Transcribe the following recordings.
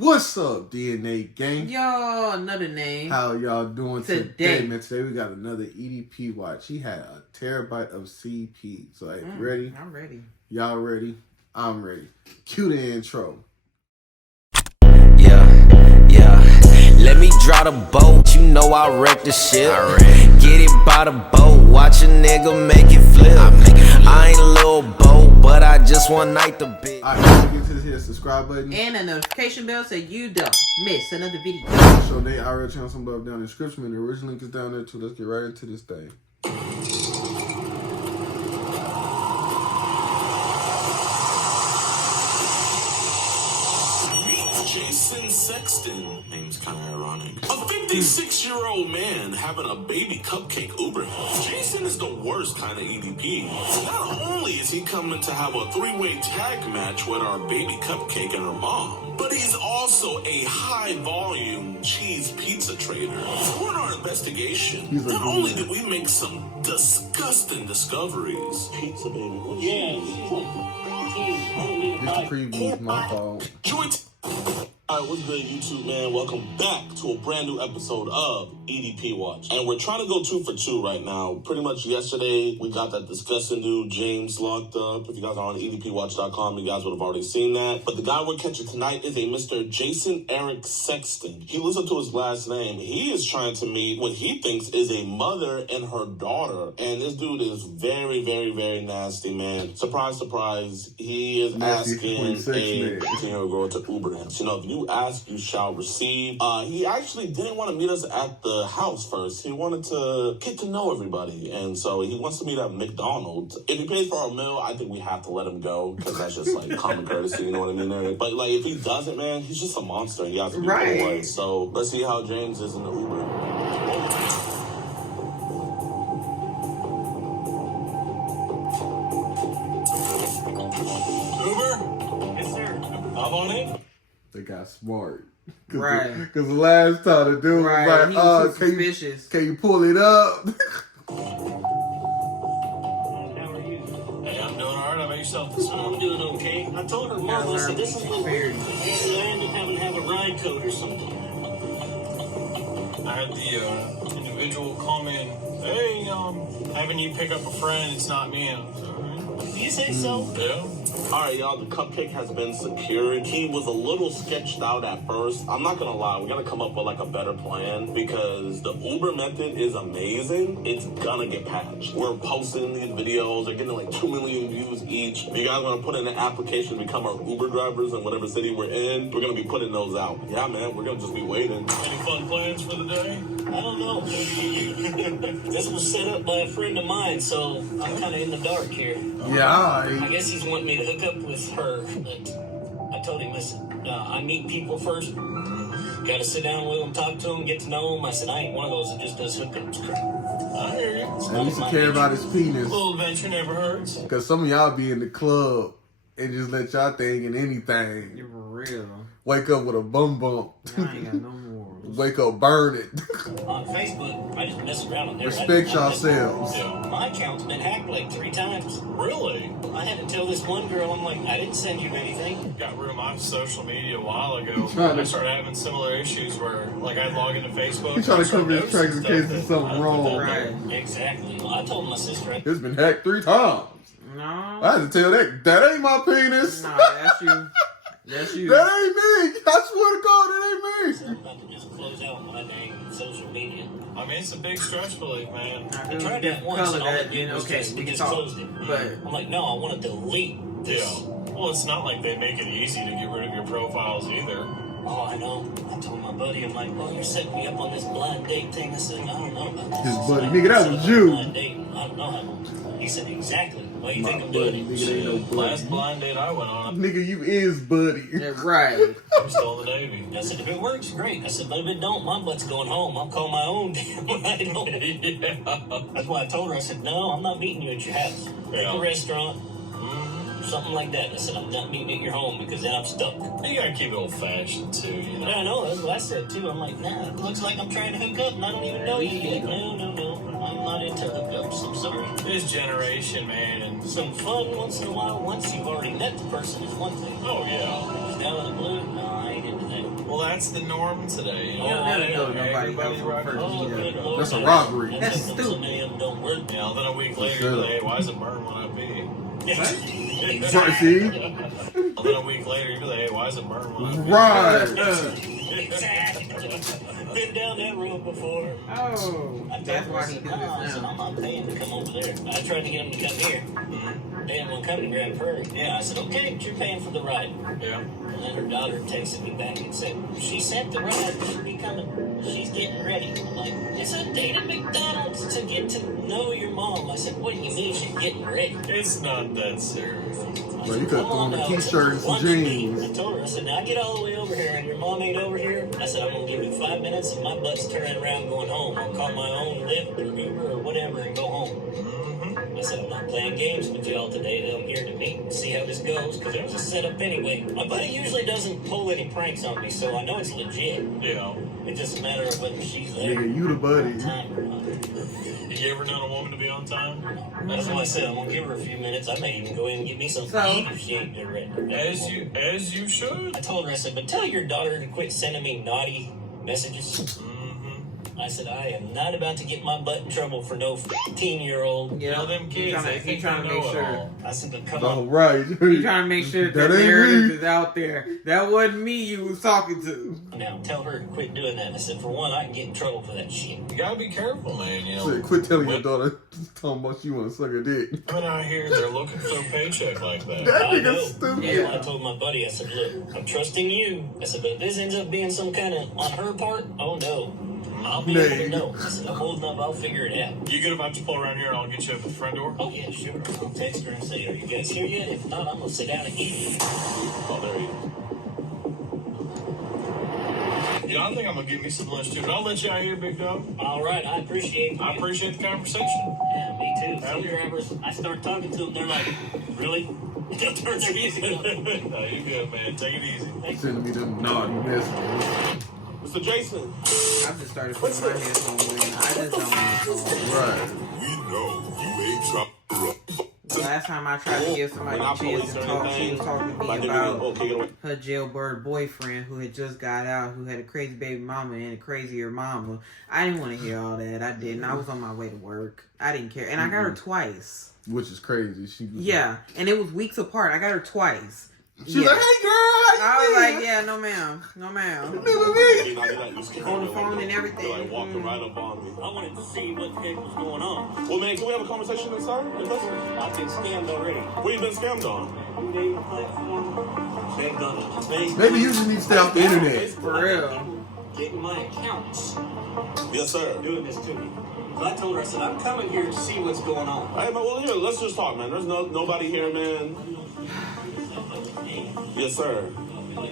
What's up, DNA gang? Yo, another name. How y'all doing today, man? Today we got another EDP watch. He had a terabyte of CP. So, hey, ready? I'm ready. Y'all ready? I'm ready. Cue the intro. Yeah. Let me draw the boat. You know I wreck the shit. Get it by the boat. Watch a nigga make it flip. I ain't a little boat, but I just one night the bitch. Alright, get to the subscribe button and a notification bell so you don't miss another video. Show they IRL channel some love down in the description, and the original link is down there too. Let's get right into this thing. Jason Sexton, name's kind of ironic. A 56-year-old man having a baby cupcake Uber. Jason is the worst kind of EDP. Not only is he coming to have a three-way tag match with our baby cupcake and her mom, but he's also a high-volume cheese pizza trader. For our investigation, not only did we make some disgusting discoveries. Pizza, baby. This preview is my fault. Alright, what's good, YouTube, man? Welcome back to a brand new episode of EDP Watch. And we're trying to go 2 for 2 right now. Pretty much yesterday, we got that disgusting dude, James, locked up. If you guys are on EDPWatch.com, you guys would have already seen that. But the guy we're catching tonight is a Mr. Jason Eric Sexton. He lives up to his last name. He is trying to meet what he thinks is a mother and her daughter. And this dude is very, very, very nasty, man. Surprise, surprise. He is asking a 18-year-old girl to Uber him. You know, if you ask, you shall receive. He actually didn't want to meet us at the house first. He wanted to get to know everybody, and so he wants to meet at McDonald's. If he pays for our meal, I think we have to let him go, because that's just like common courtesy, you know what I mean, Eric? But like, if he doesn't, man, he's just a monster. He has to be put away. So let's see how James is in the Uber. Uber? Yes, sir. I'm on it. They got smart. Right. Because the last time the dude was like, he was suspicious. Can you pull it up? How are you? Hey, I'm doing all right. How about yourself? I'm doing okay. I told her mom, I said, this is what weird. I ended up having to have a ride code or something. I had the individual call me and, hey, having you pick up a friend, it's not me. And I was all right. You say so? Yeah. Alright, y'all, the cupcake has been secured. He was a little sketched out at first. I'm not gonna lie, we're gonna come up with like a better plan, because the Uber method is amazing. It's gonna get patched. We're posting these videos, they're getting like 2 million views each. If you guys wanna put in an application to become our Uber drivers in whatever city we're in, we're gonna be putting those out. Yeah, man, we're gonna just be waiting. Any fun plans for the day? I don't know. This was set up by a friend of mine, so I'm kind of in the dark here. Yeah, I guess he's wanting me to hook up with her, but I told him, listen, I meet people first. Got to sit down with them, talk to them, get to know them. I said, I ain't one of those that just does hookups. I hear you. at least he care about his penis. A little adventure never hurts. Because some of y'all be in the club and just let y'all thing in anything. You're for real. Wake up with a bum bump. I ain't got no more. Wake up, burn it. On Facebook, I just mess around on there. Respect yourselves. Yeah. My account's been hacked like 3 times. Really? I had to tell this one girl, I'm like, I didn't send you anything. Got rid of my social media a while ago. trying to- I started having similar issues where, like, I'd log into Facebook. He trying to and start cover his tracks in noticing case stuff there's that something I put wrong. that Right. there. Exactly. Well, I told my sister, It's been hacked 3 times. No. I had to tell that ain't my penis. Nah, that's you. That's you. That ain't me. I swear to God, that ain't me. I'm about to just close out my dang social media. I mean, it's a big stress relief, man. I tried that once, and all it did was okay, just, we it can just talk. closed it. But I'm like, no, I want to delete this. Yeah. Well, it's not like they make it easy to get rid of your profiles either. Oh, I know. I told my buddy, I'm like, well, you're setting me up on this blind date thing. I said, I don't know about this. His I buddy. said, Nigga, that I'm was set up you. on a blind date. I don't know how long. He said, exactly. Why you think My I'm buddy, doing it? nigga, ain't no buddy. Last blind date I went on, Nigga, you is buddy. yeah, right. I'm still in the Navy. I said, if it works, great. I said, but if it don't, my butt's going home. I'll call my own damn ride home. Yeah. That's why I told her, I said, no, I'm not meeting you at your house. Pick Yeah. a restaurant, something like that. I said, I'm not meeting at your home because then I'm stuck. You gotta keep it old fashioned too, you know. Yeah, I know, that's what I said too. I'm like, nah, it looks like I'm trying to hook up and I don't even know you yet. No. I'm not into hookups, I'm sorry. This generation, man, and Some fun once in a while, once you've already met the person is one thing. oh yeah. Down in the blue, no, I ain't into that. Well, that's the norm today. You don't never know nobody Everybody's else on rocking first all meetup. good lord. That's a robbery. That's So stupid. many of them don't work. Yeah, then a week later, sure. you're like, hey, why is it burn when I pee? Right, see? Then a week later, you're like, hey, why is it burn when I pee? Right. Exactly. Been down that road before. Oh, I that's told why her, he do I said, this I'm now. not paying to come over there. I tried to get him to come here. They didn't want to come to Grand Prairie. Yeah, I said, okay, but you're paying for the ride. Yeah. And then her daughter texted me back and said, she sent the ride, she'll be coming. She's getting ready. I'm like, it's a date at McDonald's to get to know your mom. I said, what do you mean she's getting ready? It's not that serious. Well, you could have thrown a t-shirt and some Lunch meat. jeans. I told her, I said, now I get all the way over here and your mom ain't over here. I said, I'm going to give you 5 minutes and my butt's turning around going home. I'll call my own Lyft or Uber or whatever and go home. I said, I'm not playing games with y'all today. I'm here to meet and see how this goes because it was a setup anyway. My buddy usually doesn't pull any pranks on me, so I know it's legit. Yeah. It's just a matter of whether she's there. Nigga, you the buddy. Time or not. You ever known a woman to be on time? That's why I said I'm gonna give her a few minutes. I may even go in and get me something to eat if she ain't there ready. As you should. I told her, I said, but tell your daughter to quit sending me naughty messages. I said, I am not about to get my butt in trouble for no 15-year-old. Yeah, Tell them kids, they he think trying they to know make it sure. all. I said, but come Oh, on. right. He trying to make sure That that ain't narrative me. is out there. That wasn't me you was talking to. Now, tell her to quit doing that. I said, for one, I can get in trouble for that shit. You gotta be careful, man. You know, Shit, quit telling your daughter, talking about you want to suck a dick. women out here, they're looking for a paycheck like that. That I know. nigga stupid. Yeah. I told my buddy, I said, look, I'm trusting you. I said, but if this ends up being some kind of on her part, oh no. I'll be able to know. I said, I'm old enough, I'll figure it out. You good if I just pull around here and I'll get you up at the front door? Oh, yeah, sure. I'll text her and say, are you guys here yet? If not, I'm going to sit down and eat. Oh, there you go. Yeah, I think I'm gonna get me some lunch too, but I'll let you out here, big dog. All right, I appreciate you. I appreciate the conversation. Yeah, me too. Some drivers, I start talking to them, they're like, really? They'll turn their music on. No, you good, man. Take it easy. Sending me them naughty messages. Mr. Jason. I just started putting my headphones in. I just don't want to talk. Right. We know you ain't dropped. The last time I tried to give somebody a chance to talk, she was talking to me about her jailbird boyfriend who had just got out, who had a crazy baby mama and a crazier mama. I didn't want to hear all that. I didn't. I was on my way to work. I didn't care. And I got her twice. Which is crazy. She was Yeah. And it was weeks apart. I got her twice. She's like, hey girl, I was like, yeah, no ma'am. No ma'am. On the phone and everything. Like walking right up on me. I wanted to see what the heck was going on. Well, man, can we have a conversation inside? I've been scammed already. What you been scammed on? Dating platform. Scammed on Facebook. maybe you just need to stay off the internet. For real. Getting my accounts. Yes, sir. Doing this to me. So I told her, I said, I'm coming here to see what's going on. Hey, man, well, here, let's just talk, man. There's nobody here, man. Yes, sir. Look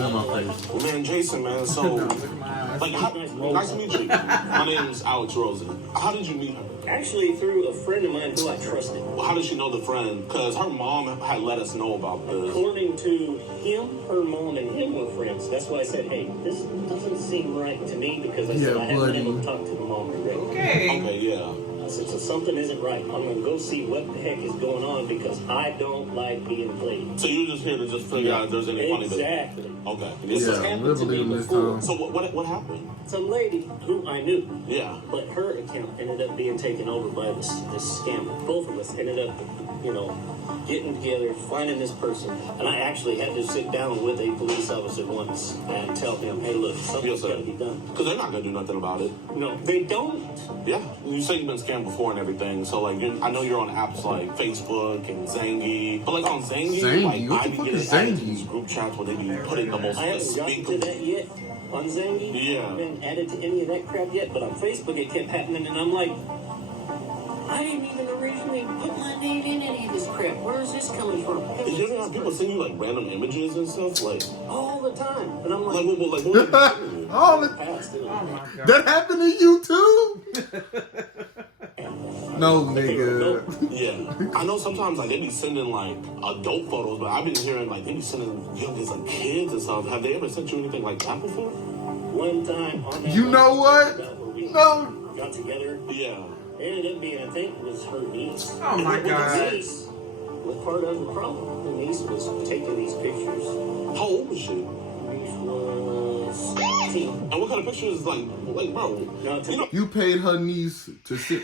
at my face. Well, man, Jason, man, so, Look at my eyes. like, nice to meet you. My name is Alex Rosen. How did you meet her? Actually, through a friend of mine who I trusted. Well, how did she know the friend? Because her mom had let us know about this. According to him, her mom and him were friends. That's why I said, hey, this doesn't seem right to me because I said, Yeah, I haven't buddy. been able to talk to the mom already. Okay. Okay, yeah. I said, so something isn't right. I'm going to go see what the heck is going on because I don't like being played. So you're just here to just figure out if there's any funny Exactly. Okay. This has Yeah, happened we'll to believe me him this before. time. So what happened? Some lady who I knew, Yeah. but her account ended up being taken over by this scammer. Both of us ended up, getting together, finding this person. And I actually had to sit down with a police officer once and tell him, hey, look, something's got to be done. Because they're not going to do nothing about it. No, they don't. Yeah. You say you've been scammed before and everything. So, like, I know you're on apps like Facebook and Zangy. But, like, on Zangy, Zangy? What I the be fuck getting is added to Zangy? these group chats where they be putting the most I haven't gotten to despicable... that yet. On Zangy, Yeah. I haven't added to any of that crap yet, but on Facebook it kept happening, and I'm like, I didn't even originally put my name in any of this crap. Where is this coming from? Did you ever have people send you, like, random images and stuff? Like, All the time. And I'm like, what are you doing? All the, past it. Oh my god. that happened to you too? No, nigga. Yeah. I know sometimes, like, they be sending, like, adult photos, but I've been hearing, like, they be sending youngest, like, kids and stuff. Have they ever sent you anything like that before? One time on that You know what? No. got together. Yeah. It ended up being, I think it was her niece. Oh my Her god. niece was part of the problem. Her niece was taking these pictures. How old was she? Niece was 14. And what kind of pictures, like bro? No, You paid her niece to sit.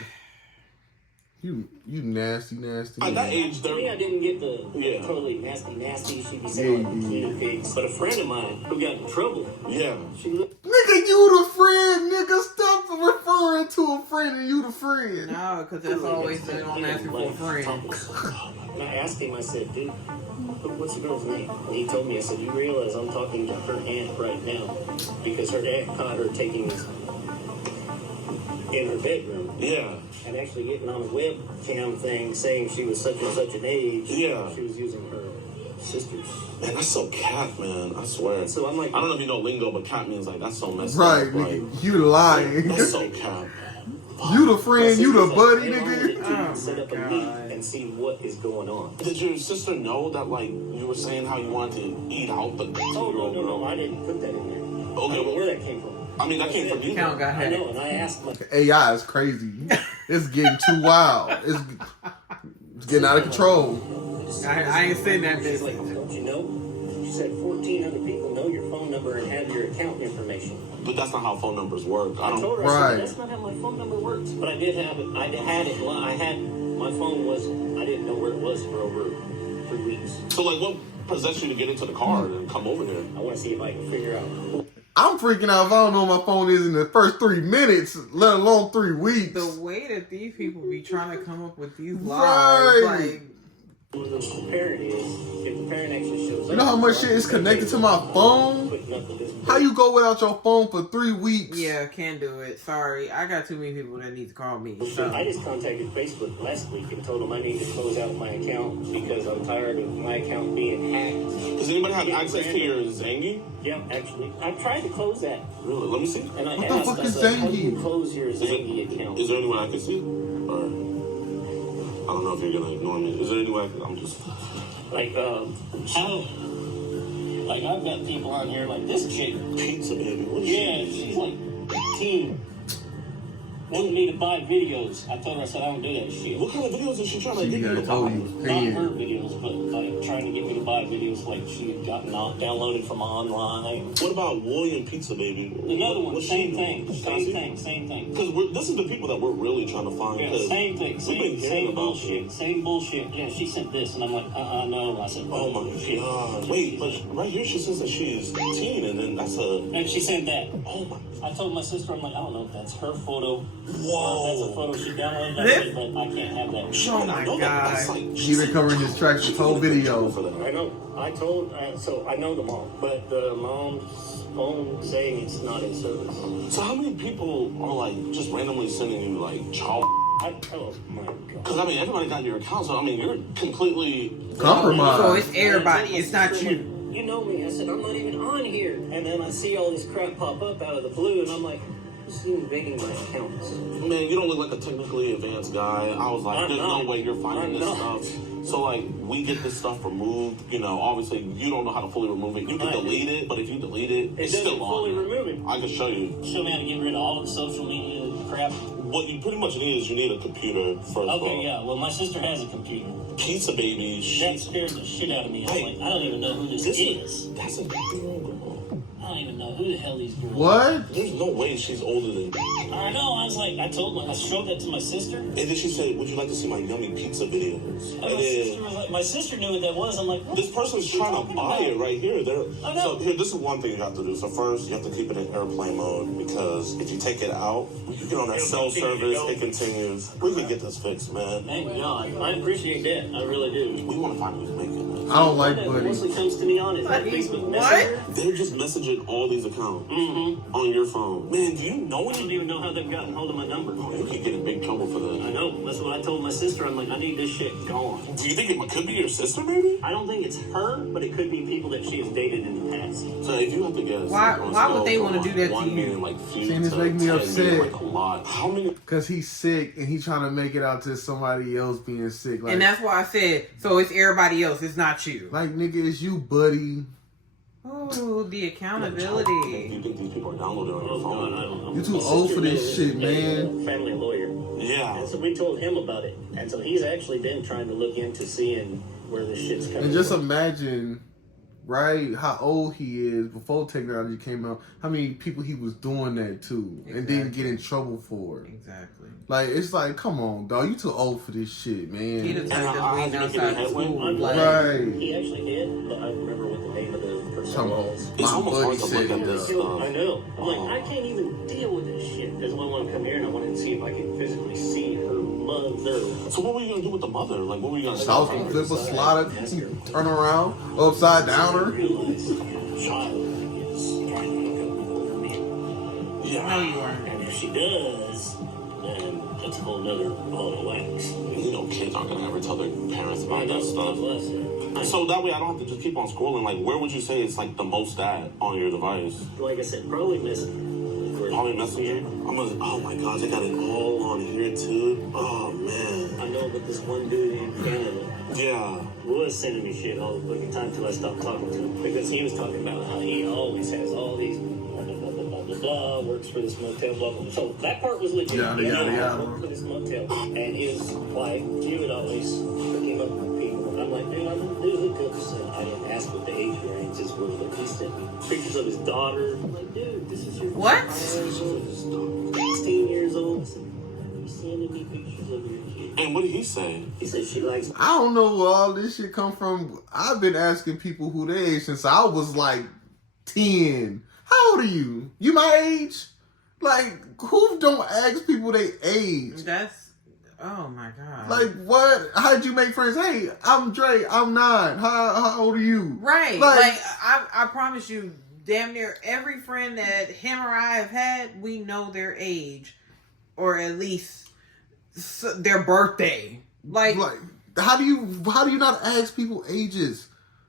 You nasty. At that age, to me, I didn't get the totally nasty. She be saying like bikini pics. But a friend of mine who got in trouble. Yeah. She looked. Nigga, you the friend. Nigga, stop referring to a friend and you the friend. No, because that's always the don't ask you for a friend. And I asked him, I said, dude, what's the girl's name? And he told me, I said, you realize I'm talking to her aunt right now because her aunt caught her taking this in her bedroom. Yeah. And actually getting on a webcam thing saying she was such and such an age. Yeah. She was using her sister's. Man, that's so cat, man. I swear. And so I'm like, I don't know if you know lingo, but cat means like that's so messed Right, up. nigga. Like, You lying. that's so cat. You the friend, you the buddy, they wanted nigga. to set up a meet and see what is going on. Did your sister know that like you were saying how you wanted to eat out the Oh, no, I didn't put that in there. Okay, I don't know where that came from. I mean, that came from you. Count got I hacked. know, and I asked my AI is crazy. It's getting too wild. It's getting out of control. I ain't saying that She's bitch. like, don't you know? She said 1,400 people know your phone number and have your account information. But that's not how phone numbers work. I I don't. told her, I Right. said, that's not how my phone number works. But I did have it. I had it. My phone was, I didn't know where it was for over 3 weeks. So like, what possessed you to get into the car and come over here? I want to see if I can figure out. I'm freaking out if I don't know where my phone is in the first 3 minutes, let alone 3 weeks. The way that these people be trying to come up with these Right. lies, like, Who the parent is, if the parent actually shows up. You know how much shit is connected to my phone? Putting up with this How you go without your phone for 3 weeks? yeah, can't do it. Sorry, I got too many people that need to call me. So. I just contacted Facebook last week and told them I need to close out my account because I'm tired of my account being hacked. Does anybody have access to your Zangy? Yeah, actually. I tried to close that. Really? Let me see. And I What the asked, fuck I is said, how do you Zangy? close your Zangy account? Is there anyone I can see? Or I don't know if you're gonna ignore me. Is there any way I can? I'm just. Like, how? Like, I've got people on here like this chick. Pizza baby. What is Yeah, she's like 18. Wanted me to buy videos. I told her, I said, I don't do that shit. What kind of videos is she trying to She get you to got told buy? you was Not paying. her videos, but like trying to get me to buy videos like she had gotten downloaded from online. What about William Pizza Baby? Another one, What's same she thing, doing? same thing. Because this is the people that we're really trying to find. Yeah, 'cause same thing, we've been hearing same about bullshit, you. same bullshit. Yeah, she sent this, and I'm like, no. I said, Oh my god. Wait, but right here she says that she's teen, and then that's a. And she sent that. Oh my. I told my sister, I'm like, I don't know if that's her photo. Whoa. That's a photo she downloaded, This- but I can't have that. She Oh might not my know that. That's God. like. He been covering his tracks this whole video. For that. I know. I told, so I know the mom, but the mom's phone saying it's not in service. So how many people are like just randomly sending you like child? Oh my god. Because I mean everybody got your account, so I mean you're completely. Compromised. So it's everybody. It's not you. You know me. I said, I'm not even on here. And then I see all this crap pop up out of the blue, and I'm like, this is invading my accounts. Man, you don't look like a technically advanced guy. I was like, I'm there's not. no way you're finding I'm this not. stuff. So like, we get this stuff removed. You know, obviously you don't know how to fully remove it. You can Right. delete it, but if you delete it, It it's doesn't still fully on. remove it. I can show you. Show me how to get rid of all of the social media crap. What you pretty much need is you need a computer first of all. Okay, yeah. Well, my sister has a computer. Pizza baby. That scared the shit out of me. I'm Hey, like, I don't even know who this is. That's a girl. I don't even know who the hell these girls are. What? There's no way she's older than. I know. I was like, I showed that to my sister. And then she said, "Would you like to see my yummy pizza videos?" And And my sister then was like, my sister knew what that was. I'm like, what this person's trying to buy it right here. I know. So here, this is one thing you have to do. So first, you have to keep it in airplane mode because if you take it out, you get on that It'll cell continue to service. go. It continues. We can get this fixed, man. Thank God. I appreciate that. I really do. We want to find who's making it. I don't like That Buddy. mostly comes to me on is that Buddy, Facebook what? Messenger. They're just messaging all these accounts on your phone. Man, do you know I don't any? even know how they've gotten hold of my number. You can get in big trouble for I that. know. That's what I told my sister. I'm like, I need this shit gone. Do you think it could be your sister, maybe? I don't think it's her, but it could be people that she has dated in the past. So if you have to guess, Why- on a why would scale they from, wanna do that to one you? being like few Seeing this to make me 10 being, upset. like a lot. How many? Cause he's sick and he's trying to make it out to somebody else being sick. Like, And that's why I said, so it's everybody else. It's not you. like nigga, it's you, Buddy. Oh, the Do accountability. you think these people are downloading on your Oh, God, I phone? don't know. You too My old sister for this is shit, a man. family lawyer. Yeah. And so we told him about it. And so he's actually been trying to look into seeing where this shit's coming And just from. imagine right? How old he is before technology came out. How many people he was doing that to and didn't get in trouble for it. Exactly. Like, it's like, come on, dog. You too old for this shit, man. He the type that's waiting outside the school. Like, right. He actually did, but I remember what the name of the person was. It's almost hard to look at this stuff. I know. I'm like, I can't even deal with this shit. Because I want to come here and I wanted to see if I could physically see her mother. So what were you gonna do with the mother? Like, what were you gonna say? South and flip a slider, turn around, upside down I her. realize your child is trying to hook up with me. Yeah. no, you aren't. And if she does, then that's a whole nother ball of wax. You know, kids aren't gonna ever tell their parents about that stuff. Bless her. So that way I don't have to just keep on scrolling. Like, where would you say it's like the most at on your device? Like I said, probably Messenger. Probably Messenger. Oh my god, they got it all on here too. Oh man. I know, but this one dude in Canada Yeah. was sending me shit all the fucking time until I stopped talking to him. Because he was talking about how he always has all these blah, blah, blah, blah, blah, blah, works for this motel, blah, blah. So that part was legit. Yeah. Worked for this motel. And his wife, she would always hook him up with people. And I'm like, dude, I don't do hookups. And I didn't ask what the age ranges were, but he sent me pictures of his daughter. I'm like, dude, this is your What? daughter. She's 16 years old. I said, why are you sending me pictures of your kid? And what did he say? He said she likes I don't know where all this shit come from. I've been asking people who they age since I was like 10. How old are you? You my age? Like, who don't ask people they age? That's, oh my God. Like, what? How'd you make friends? Hey, I'm Dre. I'm 9. How old are you? Right. Like- Like, I promise you, damn near every friend that him or I have had, we know their age. Or at least their birthday. Like how do you not ask people ages?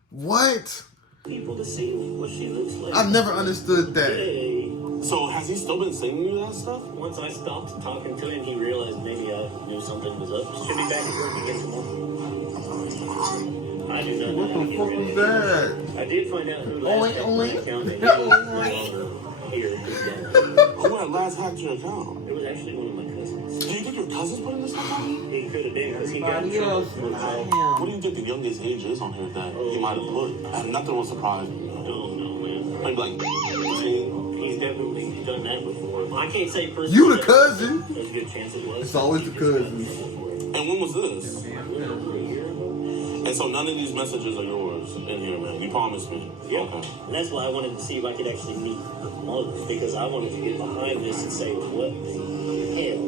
What? people to see what she looks like. I've never understood that. Hey. So has he still been sending you that stuff? Once I stopped talking to him, he realized maybe I knew something was up. Should be back at work again tomorrow. I do not know What how to the get fuck rid was of that? it. I did find out who last hacked my account. And he was here. Who had last hacked your account? It was actually one of my cousins. Do you think your cousin's putting this stuff on you? He could have been because he got in everybody trouble else, for not it. him. What do you think the youngest age is on here that he might have put? And nothing will surprise me. No, man. Maybe like 15. He's definitely done that before. I can't say personally. You the cousin. There's a good chance it was. It's always the cousins. And when was this? A year ago. And so none of these messages are yours in here, man. You promised me. Yeah. Okay. And that's why I wanted to see if I could actually meet her mother, because I wanted to get behind this and say, what the hell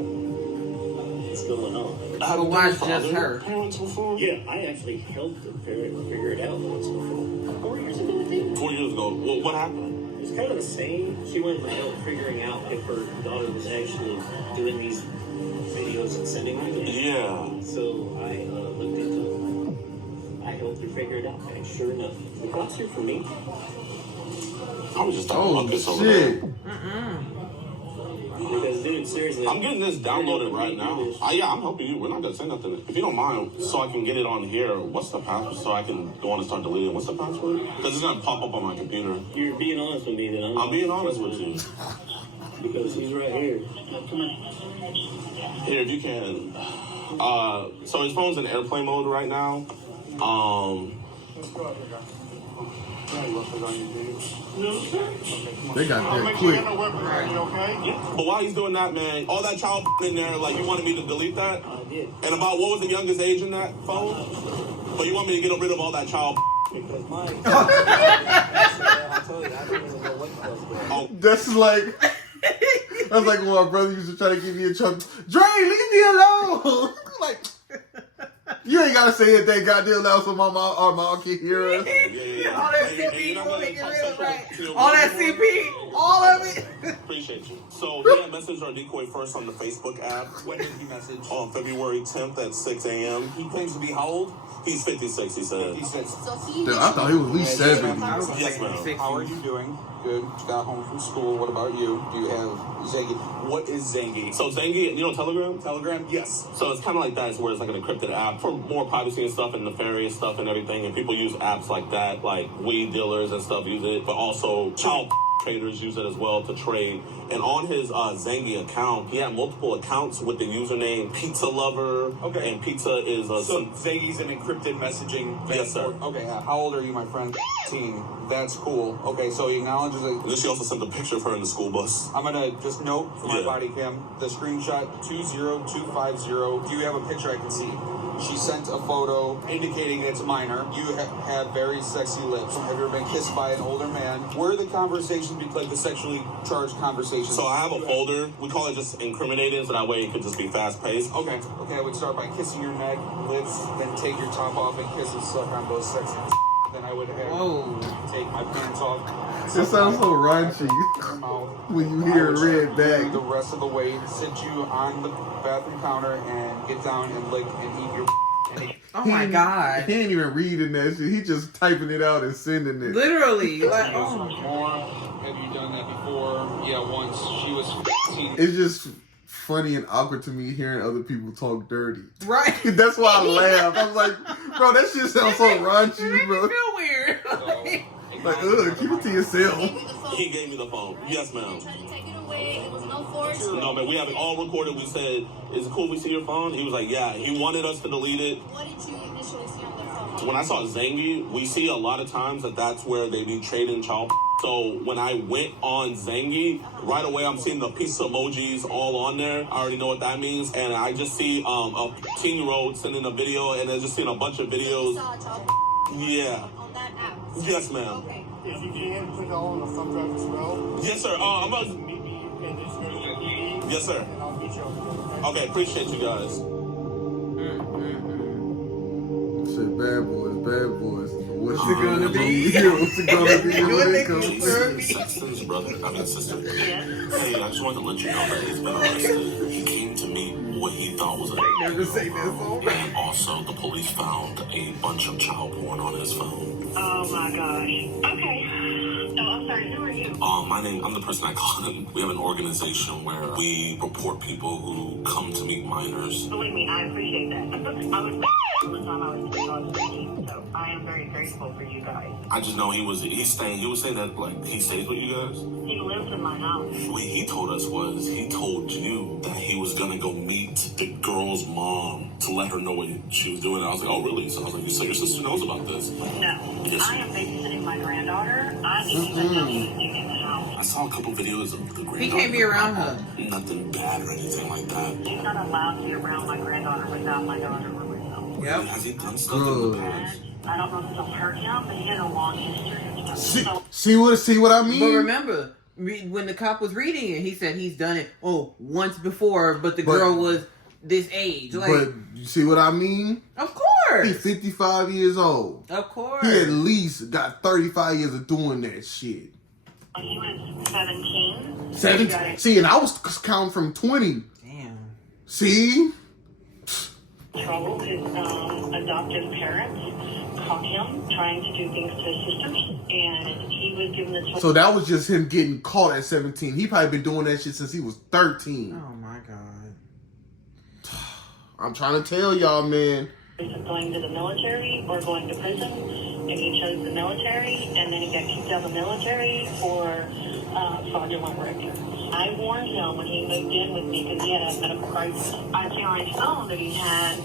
is going on? Have you why done this for just other her? parents before? Yeah, I actually helped her figure it out once before. 4 years ago, I think. 4 years ago. What happened? It was kind of the same. She wanted my help figuring out if her daughter was actually doing these videos and sending them to me. Yeah. So I looked into it. I helped her figure it out, and sure enough, the cops here for me. I was just Oh, ruckus over there. shit. Because, dude, seriously. I'm getting this downloaded right now. Yeah, I'm helping you. We're not gonna say nothing. If you don't mind, so I can get it on here. What's the password? So I can go on and start deleting. What's the password? Because it's gonna pop up on my computer. You're being honest with me, then I'm being honest with you. Because he's right here. Here, if you can. So his phone's in airplane mode right now. They got that quick. But while he's doing that, man, all that child in there, like, you wanted me to delete that? I did. And about what was the youngest age in that phone? But you want me to get rid of all that child? Because my... That's like when my brother used to try to give me a chunk. Dre, leave me alone. Like, you ain't gotta say it that goddamn loud so my mom can hear us. All that CP, all that CP, all of it. Appreciate you. So he had messaged our decoy first on the Facebook app. When did he message? On February 10th at 6 a.m. He claims to be how old? He's 56, he said. 56. Dude, I thought he was at least 70. Yes, ma'am. How are you doing? Good. Just got home from school. What about you? Do you have Zangy? What is Zangy? So Zangy, you know Telegram? Telegram? Yes. So it's kind of like that. It's where it's like an encrypted app for more privacy and stuff and nefarious stuff and everything. And people use apps like that, like weed dealers and stuff use it, but also child traders use it as well to trade. And on his Zangi account, he had multiple accounts with the username Pizza Lover. Okay. And pizza is So Zangi's an encrypted messaging. Yes, sir. Okay, how old are you, my friend? 18. That's cool. Okay, so he acknowledges it. And then she also sent a picture of her in the school bus. I'm gonna just note for my Yeah. body cam the screenshot 20250. Do you have a picture I can see? She sent a photo indicating it's minor. You have very sexy lips. Have you ever been kissed by an older man? Where are the conversations like the sexually charged conversations? So I have a folder. We call it just incriminating, so that way it could just be fast paced. Okay, I would start by kissing your neck, lips, then take your top off and kiss and suck on those sexy. Then I would have take my pants off. It sounds so raunchy when you hear a red bag. The rest of the way, sit you on the bathroom counter and get down and lick and eat your. Oh my God. He ain't even reading that shit. He just typing it out and sending it. Literally. Like, More. Have you done that before? Yeah, once. She was 15. It's just funny and awkward to me hearing other people talk dirty. right. That's why I laugh. I was like, bro, that shit sounds so It raunchy, makes me bro. feel weird. Like, ugh, keep it to yourself. He gave me the phone. Yes, ma'am. Tried to take it away. It was no force. No, man, we have it all recorded. We said, is it cool if we see your phone? He was like, yeah. He wanted us to delete it. What did you initially see on the phone? When I saw Zangi, we see a lot of times that's where they be trading child. So when I went on Zangi, right away I'm seeing the pizza emojis all on there. I already know what that means. And I just see a 15-year-old sending a video, and I just seen a bunch of videos. You saw a child Yeah. on that app. Yes, ma'am. Okay. If you can, put it all on a thumb drive as well. Yes, sir. I'm about. Meet me and just go to the meeting. Yes, sir. And I'll meet you over there. Okay, appreciate you guys. Shit, bad boys. What's it gonna be? What's it gonna be when it comes to Sexton's brother, I mean sister. Hey, I just wanted to let you know that he's been arrested. He came to meet what he thought was a Never say this over. and also the police found a bunch of child porn on his phone. Oh my gosh. Okay. Oh, I'm sorry. Who are you? I'm the person I call him. We have an organization where we report people who come to meet minors. Believe me, I appreciate that. I was all the time I was speaking, so I am very grateful for you guys. I just know he was saying that like he stays with you guys. He lives in my house. What he told us was he told you that he was gonna go meet the girl's mom to let her know what she was doing. And I was like, oh really? So I was like, so your sister knows about this? No. Yes. I am babysitting my granddaughter. I need to know anything in the house. I saw a couple videos of the granddaughter. He can't be around her. Nothing bad or anything like that. He's not allowed to be around my granddaughter without my daughter with him. Yep. Has he done stuff in the past? I don't know if it'll hurt him, but he has a long history of stuff. See what I mean? But remember, when the cop was reading it, he said he's done it, once before, but the girl was this age. Like, but you see what I mean? Of course. He's 55 years old. Of course. He at least got 35 years of doing that shit. He was 17. 17. See, and I was counting from 20. Damn. See? Trouble. His adoptive parents caught him trying to do things to his sisters, and he was given the choice. So that was just him getting caught at 17. He probably been doing that shit since he was 13. Oh my God. I'm trying to tell y'all, man. Of going to the military or going to prison, and he chose the military, and then he got kicked out of the military for fraudulent record. I warned him when he moved in with me because he had a medical crisis. I found on his phone that he had,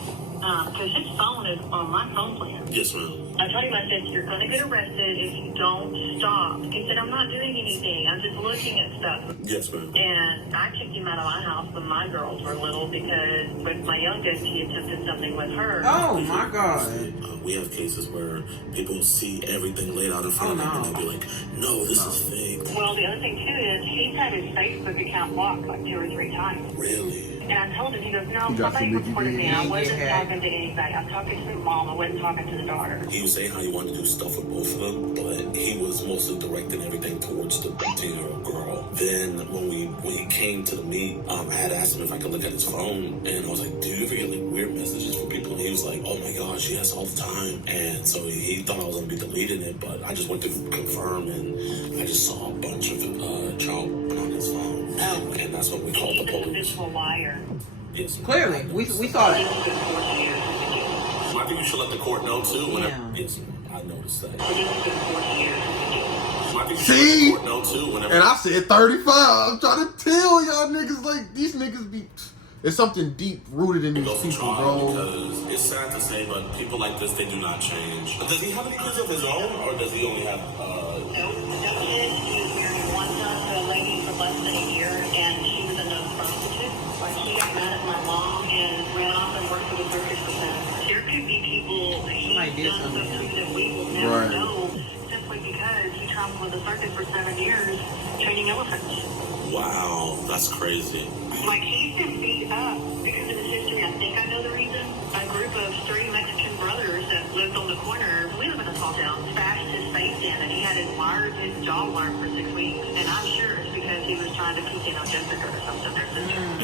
because his phone is on my phone plan. Yes, ma'am. I told him, I said, you're going to get arrested if you don't stop. He said, I'm not doing anything. I'm just looking at stuff. Yes, ma'am. And I kicked him out of my house when my girls were little because with my youngest, he attempted something with her. Oh my God. We have cases where people see everything laid out in front of them and they be like, no, this is fake. Well, the other thing, too, is he's had his Facebook account blocked like 2 or 3 times. Really? And I told him, he goes, no, He got somebody some Mickey reported me. I D's. wasn't Okay. talking to anybody. I'm talking to the mom. I wasn't talking to the daughter. He was saying how he wanted to do stuff with both of them, but he was mostly directing everything towards the 15-year-old girl. Then when he came to the meet, I had asked him if I could look at his phone, and I was like, do you ever get like weird messages from people? And he was like, oh my gosh, yes, all the time. And so he thought I was gonna be deleting it, but I just went to confirm, and I just saw a bunch of child on his phone. And that's what we called the He's a police. habitual liar. Yes. Clearly, we saw He's that. been 4 years. I think you should let the court know too. Yeah. Yes, I noticed that. He's been 4 years. I I think See? you should know too. Whenever And I said 35. I'm trying to tell y'all niggas, like, these niggas be... There's something deep rooted in these goes to people, trial, bro. because it's sad to say, but people like this, they do not change. Does he have any kids of his own, or does he only have? No kids. He was married one time to a lady for less than a year, and she was a known prostitute. Like, he got mad at my mom and ran off and worked for the circus for them. There could be people that he's done stuff to that we will never know, simply because he traveled with the circus for 7 years training elephants. Wow, that's crazy. Like, he's been beat up because of his history. I think I know the reason. A group of 3 Mexican brothers that lived on the corner, we live in a small town, bashed his face in, and he had his jaw wired for 6 weeks. And I'm sure it's because he was trying to casino Jessica or something.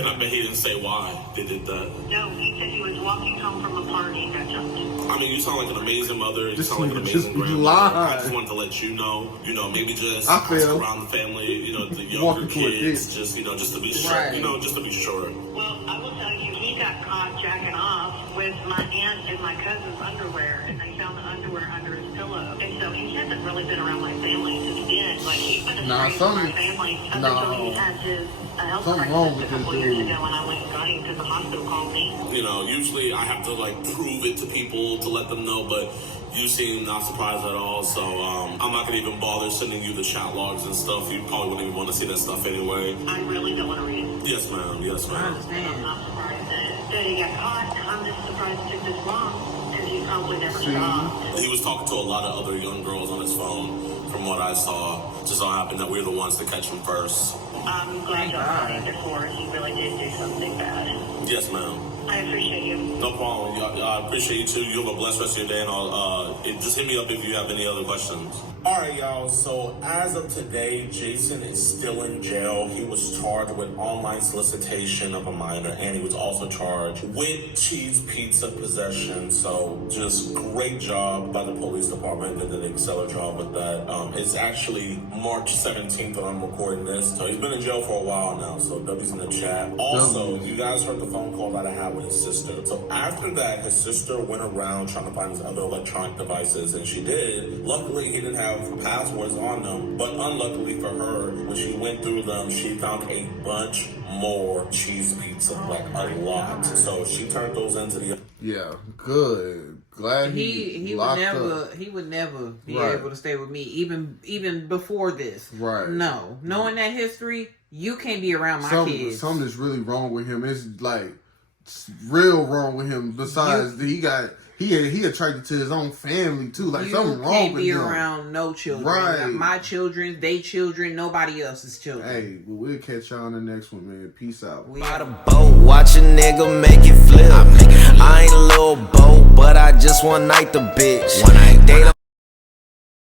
And I bet he didn't say why they did that. No, he said he was walking home from a party and got jumped. I mean, you sound like an amazing mother. You This sound like an nigga just amazing lied. grandmother. I just wanted to let you know, maybe just I ask feel. around the family, the younger Walking to a kids, ditch. just to be sure, Right. just to be sure. Well, I will tell you, he got caught jacking off with my aunt and my cousin's underwear, and they found the underwear under his pillow. And so he hasn't really been around my family since then. Like, he's been estranged from my family up until he had his health something wrong crisis with a couple this years dude. ago when I went and got him because the hospital called me. Usually I have to prove it to people to let them know, but you seem not surprised at all. So I'm not gonna even bother sending you the chat logs and stuff. You probably wouldn't even want to see that stuff anyway. I really don't want to read it. Yes, ma'am. Yes, I ma'am. understand. I'm not surprised that he got caught. I'm just surprised it took this long because he probably never stopped. He was talking to a lot of other young girls on his phone, from what I saw. Just so happened that we're the ones to catch him first. I'm glad y'all caught him before he really did do something bad. Yes, ma'am. I appreciate you. No problem. I appreciate you too. You have a blessed rest of your day, and I'll just hit me up if you have any other questions. All right, y'all. So as of today, Jason is still in jail. He was charged with online solicitation of a minor, and he was also charged with cheese pizza possession. So just great job by the police department. They did an stellar job with that. It's actually March 17th when I'm recording this. So he's been in jail for a while now. So W's in the chat. Also, you guys heard the phone call that I had with his sister. So after that, his sister went around trying to find his other electronic devices, and she did. Luckily, he didn't have passwords on them, but unluckily for her, when she went through them, she found a bunch more cheese pizza, a lot. So she turned those into the... Yeah, good. Glad He would never be able to stay with me even before this. Right. No. Knowing that history, you can't be around my kids. Something is really wrong with him. It's real wrong with him. Besides, he attracted to his own family too. Something wrong with him. You can't be around no children. Right. My children, they children, nobody else's children. Hey, we'll catch y'all on the next one, man. Peace out. By the boat, watch a nigga make it flip. I ain't a little boat, but I just one night the bitch.